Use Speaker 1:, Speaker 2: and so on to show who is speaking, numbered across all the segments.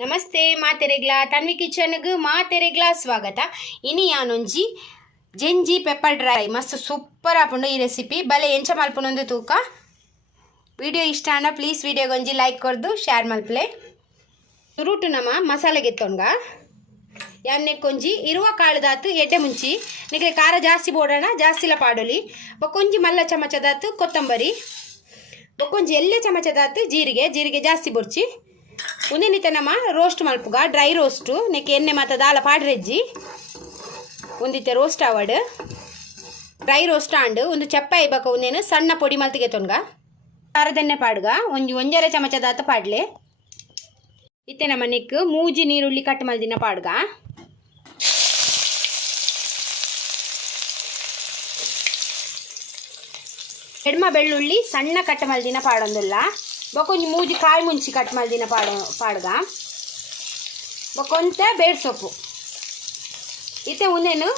Speaker 1: ನಮಸ್ತೆ ಮಾತೆರೆಗ್ಲಾ ತನ್ವಿ ಕಿಚನ್ಗೆ ಮಾತೆರೆಗ್ಲಾ ಸ್ವಾಗತ. ಇನಿ ಯಾನೊಂಜಿ, ಜೆಂಜಿ ಪೆಪ್ಪರ್ ಡ್ರೈ, ಮಸ್ತ್ ಸೂಪರ್ ಆಪುಂಡು ಈ ರೆಸಿಪಿ. ಬಲೆ ಎಂಚ ಮಲ್ಪುನೊಂದು ತೂಕ. ವಿಡಿಯೋ ಇಷ್ಟ ಅಂಡ, ಪ್ಲೀಸ್ ವಿಡಿಯೋಗೆ ಒಂಜಿ ಲೈಕ್ ಕೊರ್ದು ಶೇರ್ ಮಲ್ಪಲೆ. ತುರುಟು ನಮ್ಮ ಮಸಾಲೆಗೆ ಎತ್ತೊಂಗ ಯಾನ್ನೆ ಕೊಂಜಿ, ಇರುವ ಕಾಳುದಾತು ಎಡ್ಡೆ ಮುಂಚಿ. ನಿಮಗೆ ಖಾರ ಜಾಸ್ತಿ ಬೋಡೋಣ ಜಾಸ್ತಿಲ ಪಾಡೊಲಿ. ಬೊಕೊಂಜಿ ಮಲ್ಲ ಚಮಚದಾತು ಕೊತ್ತಂಬರಿ. ಬೊಕೊಂಜಿ ಎಲ್ಲೆ ಚಮಚದಾತು ಜೀರಿಗೆ ಜೀರಿಗೆ ಜಾಸ್ತಿ ಬೊರ್ಚಿ. ಉಂದೆನಿತ ನಮ್ಮ ರೋಸ್ಟ್ ಮಲ್ಪುಗ, ಡ್ರೈ ರೋಸ್ಟು, ನೆಕ್ಕೆ ಎಣ್ಣೆ ಮತ್ತು ದಾಲ ಪಾಡ್ರೆಜ್ಜಿ ಉಂದಿತ್ತೆ ರೋಸ್ಟ್ ಆವಡ್. ಡ್ರೈ ರೋಸ್ಟ್ ಆಂಡ್ ಒಂದು ಚಪ್ಪ ಬಕ ಒಂದೇನು ಸಣ್ಣ ಪೊಡಿ ಮಲ್ತಿಗೆ ತೊನ್ಗ ಖಾರದೆಣ್ಣೆ ಪಾಡ್ಗ, ಒಂದು ಒಂಜರ ಚಮಚದಾತ ಪಾಡ್ಲೆ. ಇತ್ತೆ ನಮ್ಮ ನೆಕ್ ಮೂಜಿ ನೀರುಳ್ಳಿ ಕಟ್ ಮಲ್ದಿನ ಪಾಡ್ಗ. ಹೆಡ್ಮ ಬೆಳ್ಳುಳ್ಳಿ ಸಣ್ಣ ಕಟ್ ಮಲ್ದಿನ ಪಾಡೊಂದುಲ್ಲ. ಬೊಕೊಂಜಿ ಮೂಜಿ ಕಾಯಿ ಮುಂಚಿ ಕಟ್ ಮಲ್ದಿನ ಪಾಡ, ಪಾಡ್ಗ. ಬಕ್ಕೊಂತ ಬೇಡ್ ಸೊಪ್ಪು. ಇತ್ತೆ ಉಂದೇನು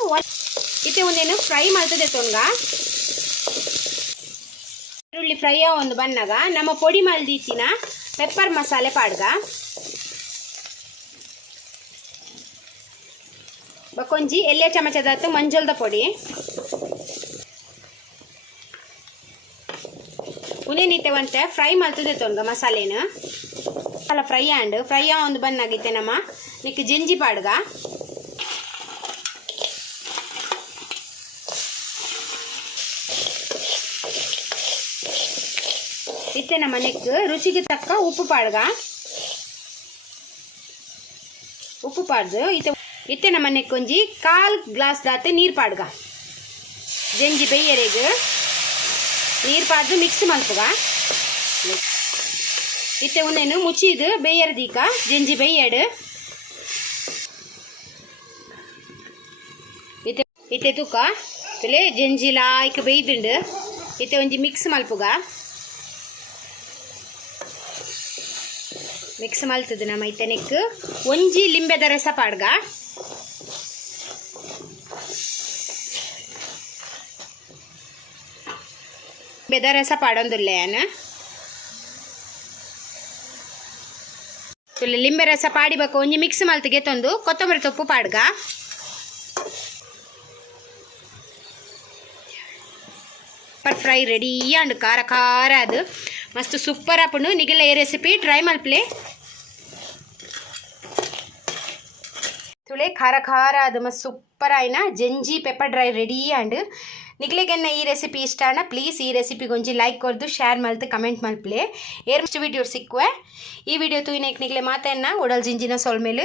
Speaker 1: ಇತ್ತೆ ಉಂದೇನು ಫ್ರೈ ಮಾಡ್ತದೆ ತೊನ್ಗ. ಈರುಳ್ಳಿ ಫ್ರೈ ಒಂದು ಬನ್ನಗ ನಮ್ಮ ಪೊಡಿ ಮಲ್ದಿತ್ತಿನ ಪೆಪ್ಪರ್ ಮಸಾಲೆ ಪಾಡ್ಗ. ಬಕೊಂಜಿ ಎಲೆ ಚಮಚದ ಮಂಜಲ್ದ ಪೊಡಿ. ಉನೇನಿತ್ತೆವಂತೆ ಫ್ರೈ ಮಲ್ತದೆ ತೊನ್ಗ ಮಸಾಲೆನ. ಮಸಾಲ ಫ್ರೈ ಆಂಡ್ ಫ್ರೈ ಆ ಒಂದು ಬನ್ನಾಗಿತ್ತೆ ನಮ್ಮ. ನಿಕ್ ಜಿಂಜಿ ಪಾಡ್ಗ. ಇತ್ತೆ ನಮ್ಮ ನೆಕ್ ರುಚಿಗೆ ತಕ್ಕ ಉಪ್ಪು ಪಾಡ್ಗ. ಉಪ್ಪು ಪಾಡ್ದು, ಇತ್ತೆ ಇತ್ತೆ ನಮ್ಮ ನೆಕ್ಕೊಂಜಿ ಕಾಲ್ ಗ್ಲಾಸ್ ದಾತೆ ನೀರು ಪಾಡ್ಗ. ಜಂಜಿ ಬೆಯ್ಯರೆಗ್ ನೀರು ಪಾಡ್ದು ಮಿಕ್ಸ್ ಮಲ್ಪುಗ ಇತ್ತೆ ಒಂದೇನು ಮುಚ್ಚಿದು ಬೇಯರ್ದೀಕ ದೀಕ ಬೇಯಡ್ ಇತ್ತೆ ಇತ್ತೆ ತೂಕ. ಇಲ್ಲೇ ಜಿಂಜಿ ಲಾಯ್ಕ ಬೇಯ್ದುಂಡು ಇತ್ತೆ ಒಂಜಿ ಮಿಕ್ಸ್ ಮಲ್ಪುಗ ಮಿಕ್ಸ್ ಮಲ್ತದು ನಮ್ಮ ಇತ್ತೆ ನೆಕ್ ಒಂಜಿ ಲಿಂಬೆದ ರಸ ಪಾಡ್ಗ. ಬೆದರಸ ಪಾಡೊಂದುಲ್ಲೆ ಏನು? ತುಲೆ ಲಿಂಬೆ ರಸ ಪಾಡಿಬೇಕು. ಒಂಜಿ ಮಿಕ್ಸ್ ಮಲ್ತಿಗೆ ತಂದು ಕೊತ್ತಂಬರಿ ಸೊಪ್ಪು ಪಾಡ್ಗ. ಪರ್ ಫ್ರೈ ರೆಡಿ ಅಂಡ್ ಖಾರ ಖಾರ ಅದು. ಮಸ್ತ್ ಸೂಪರ್ ಆಪುಂಡು. ನಿಗೆಲ್ಲ ಈ ರೆಸಿಪಿ ಟ್ರೈ ಮಲ್ಪ್ಲೆ. ತುಳೆ ಖಾರ ಖಾರ ಅದು. ಮಸ್ತ್ ಸೂಪರ್ ಆಯ್ನ? ಜಂಜಿ ಪೆಪ್ಪರ್ ಡ್ರೈ ರೆಡಿ ಅಂಡ್ ನಿಗ್ಲೆಗೆನ್ನ ಈ ರೆಸಿಪಿ ಇಷ್ಟ ಅಣ್ಣ ಪ್ಲೀಸ್ ಈ ರೆಸಿಪಿಗೆ ಒಂಜಿ ಲೈಕ್ ಕೊರ್ದು ಶೇರ್ ಮಲ್ತು ಕಮೆಂಟ್ ಮಲ್ಪ್ಲೆ ಏರ್ ವಿಡಿಯೋ ಸಿಕ್ಕುವೆ ಈ ವಿಡಿಯೋ ತೂಯಿನಕ್ಕೆ ನಿಗ್ಲೆ ಮಾತನ್ನ ಉಡಲ್ ಜಿಂಜಿನ ಸೊಲ್ಮೇಲೆ.